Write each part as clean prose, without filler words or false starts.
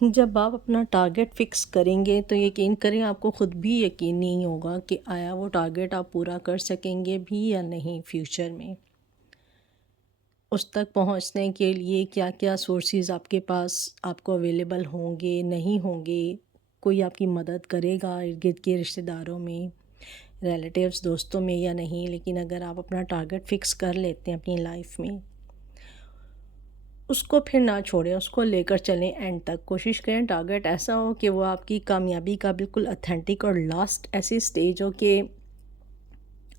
جب آپ اپنا ٹارگیٹ فکس کریں گے تو یقین کریں آپ کو خود بھی یقین نہیں ہوگا کہ آیا وہ ٹارگیٹ آپ پورا کر سکیں گے بھی یا نہیں فیوچر میں۔ اس تک پہنچنے کے لیے کیا کیا سورسز آپ کے پاس آپ کو اویلیبل ہوں گے نہیں ہوں گے، کوئی آپ کی مدد کرے گا ارد گرد کے رشتہ داروں میں، ریلیٹیوز دوستوں میں یا نہیں، لیکن اگر آپ اپنا ٹارگیٹ فکس کر لیتے ہیں اپنی لائف میں، اس کو پھر نہ چھوڑیں، اس کو لے کر چلیں اینڈ تک۔ کوشش کریں ٹارگیٹ ایسا ہو کہ وہ آپ کی کامیابی کا بالکل اتھینٹک اور لاسٹ ایسی سٹیج ہو کہ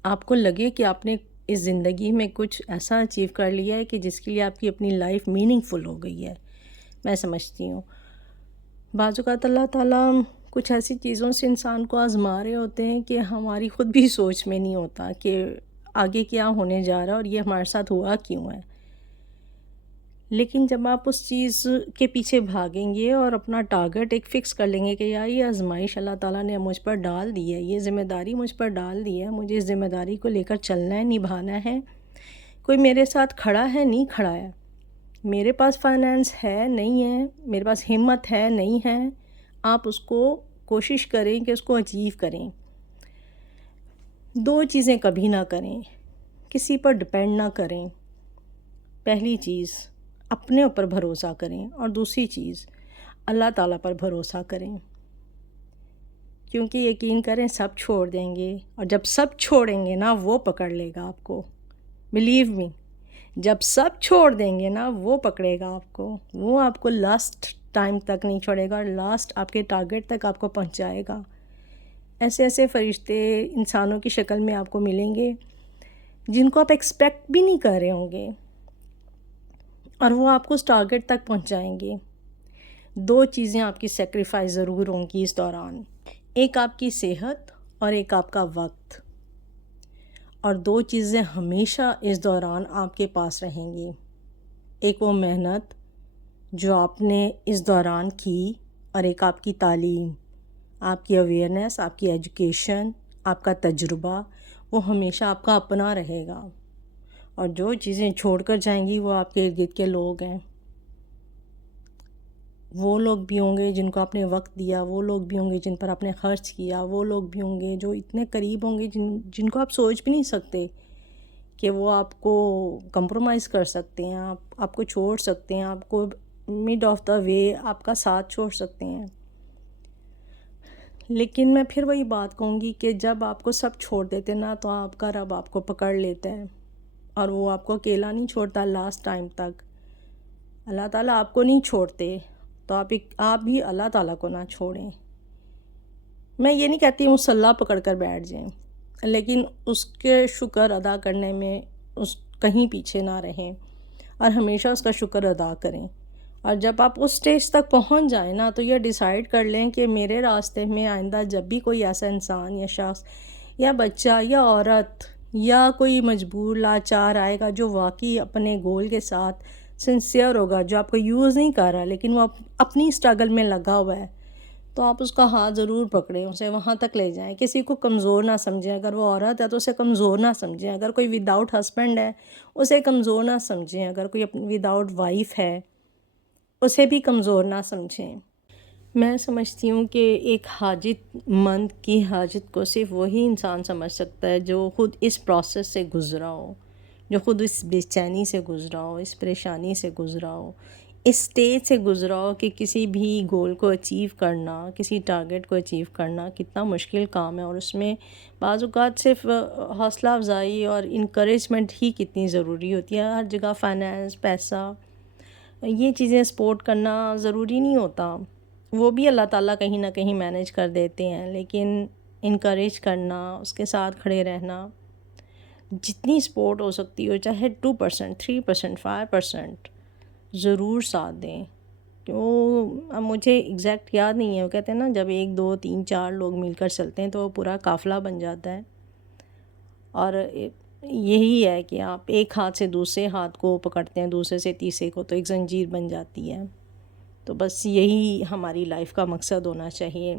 آپ کو لگے کہ آپ نے اس زندگی میں کچھ ایسا اچیو کر لیا ہے کہ جس کے لیے آپ کی اپنی لائف میننگ فل ہو گئی ہے۔ میں سمجھتی ہوں بعض اوقات اللہ تعالیٰ کچھ ایسی چیزوں سے انسان کو آزما رہے ہوتے ہیں کہ ہماری خود بھی سوچ میں نہیں ہوتا کہ آگے کیا ہونے جا رہا ہے اور یہ ہمارے ساتھ ہوا کیوں ہے۔ لیکن جب آپ اس چیز کے پیچھے بھاگیں گے اور اپنا ٹارگیٹ ایک فکس کر لیں گے کہ یار یہ آزمائش اللہ تعالیٰ نے مجھ پر ڈال دی ہے، یہ ذمہ داری مجھ پر ڈال دی ہے، مجھے اس ذمہ داری کو لے کر چلنا ہے، نبھانا ہے، کوئی میرے ساتھ کھڑا ہے نہیں کھڑا ہے، میرے پاس فائنینس ہے نہیں ہے، میرے پاس ہمت ہے نہیں ہے، آپ اس کو کوشش کریں کہ اس کو اچیو کریں۔ دو چیزیں کبھی نہ کریں، کسی پر ڈپینڈ نہ کریں۔ پہلی چیز اپنے اوپر بھروسہ کریں اور دوسری چیز اللہ تعالیٰ پر بھروسہ کریں، کیونکہ یقین کریں سب چھوڑ دیں گے اور جب سب چھوڑیں گے نا وہ پکڑ لے گا آپ کو۔ بلیو می، جب سب چھوڑ دیں گے نا وہ پکڑے گا آپ کو، وہ آپ کو لاسٹ ٹائم تک نہیں چھوڑے گا اور لاسٹ آپ کے ٹارگیٹ تک آپ کو پہنچائے گا۔ ایسے ایسے فرشتے انسانوں کی شکل میں آپ کو ملیں گے جن کو آپ ایکسپیکٹ بھی نہیں کر رہے ہوں گے، اور وہ آپ کو اس ٹارگیٹ تک پہنچائیں گے۔ دو چیزیں آپ کی سیکریفائز ضرور ہوں گی اس دوران، ایک آپ کی صحت اور ایک آپ کا وقت، اور دو چیزیں ہمیشہ اس دوران آپ کے پاس رہیں گی، ایک وہ محنت جو آپ نے اس دوران کی اور ایک آپ کی تعلیم، آپ کی اویئرنیس، آپ کی ایجوکیشن، آپ کا تجربہ، وہ ہمیشہ آپ کا اپنا رہے گا۔ اور جو چیزیں چھوڑ کر جائیں گی وہ آپ کے ارد گرد کے لوگ ہیں، وہ لوگ بھی ہوں گے جن کو آپ نے وقت دیا، وہ لوگ بھی ہوں گے جن پر آپ نے خرچ کیا، وہ لوگ بھی ہوں گے جو اتنے قریب ہوں گے جن کو آپ سوچ بھی نہیں سکتے کہ وہ آپ کو کمپرومائز کر سکتے ہیں، آپ کو چھوڑ سکتے ہیں، آپ کو مڈ آف دا وے آپ کا ساتھ چھوڑ سکتے ہیں۔ لیکن میں پھر وہی بات کہوں گی کہ جب آپ کو سب چھوڑ دیتے نا تو آپ کا رب آپ کو پکڑ لیتا ہے اور وہ آپ کو اکیلا نہیں چھوڑتا لاسٹ ٹائم تک۔ اللہ تعالیٰ آپ کو نہیں چھوڑتے تو آپ بھی اللہ تعالیٰ کو نہ چھوڑیں۔ میں یہ نہیں کہتی مسلح پکڑ کر بیٹھ جائیں، لیکن اس کے شکر ادا کرنے میں کہیں پیچھے نہ رہیں اور ہمیشہ اس کا شکر ادا کریں۔ اور جب آپ اس سٹیج تک پہنچ جائیں نا تو یہ ڈیسائیڈ کر لیں کہ میرے راستے میں آئندہ جب بھی کوئی ایسا انسان یا شخص یا بچہ یا عورت یا کوئی مجبور لاچار آئے گا جو واقعی اپنے گول کے ساتھ سنسیئر ہوگا، جو آپ کو یوز نہیں کر رہا لیکن وہ اپنی اسٹرگل میں لگا ہوا ہے، تو آپ اس کا ہاتھ ضرور پکڑیں، اسے وہاں تک لے جائیں۔ کسی کو کمزور نہ سمجھیں، اگر وہ عورت ہے تو اسے کمزور نہ سمجھیں، اگر کوئی وداؤٹ ہسبینڈ ہے اسے کمزور نہ سمجھیں، اگر کوئی وداؤٹ وائف ہے اسے بھی کمزور نہ سمجھیں۔ میں سمجھتی ہوں کہ ایک حاجت مند کی حاجت کو صرف وہی انسان سمجھ سکتا ہے جو خود اس پروسیس سے گزرا ہو، جو خود اس بے چینی سے گزرا ہو، اس پریشانی سے گزرا ہو، اس سٹیج سے گزرا ہو کہ کسی بھی گول کو اچیو کرنا، کسی ٹارگیٹ کو اچیو کرنا کتنا مشکل کام ہے، اور اس میں بعض اوقات صرف حوصلہ افزائی اور انکریجمنٹ ہی کتنی ضروری ہوتی ہے۔ ہر جگہ فائنینس، پیسہ، یہ چیزیں سپورٹ کرنا ضروری نہیں ہوتا، وہ بھی اللہ تعالیٰ کہیں نہ کہیں مینیج کر دیتے ہیں، لیکن انکریج کرنا، اس کے ساتھ کھڑے رہنا، جتنی سپورٹ ہو سکتی ہو، چاہے 2%، 3%، 5%، ضرور ساتھ دیں۔ اب مجھے ایگزیکٹ یاد نہیں ہے، وہ کہتے ہیں نا جب 1 2 3 4 لوگ مل کر چلتے ہیں تو وہ پورا قافلہ بن جاتا ہے، اور یہی ہے کہ آپ ایک ہاتھ سے دوسرے ہاتھ کو پکڑتے ہیں، دوسرے سے تیسرے کو، تو ایک زنجیر بن جاتی ہے۔ تو بس یہی ہماری لائف کا مقصد ہونا چاہیے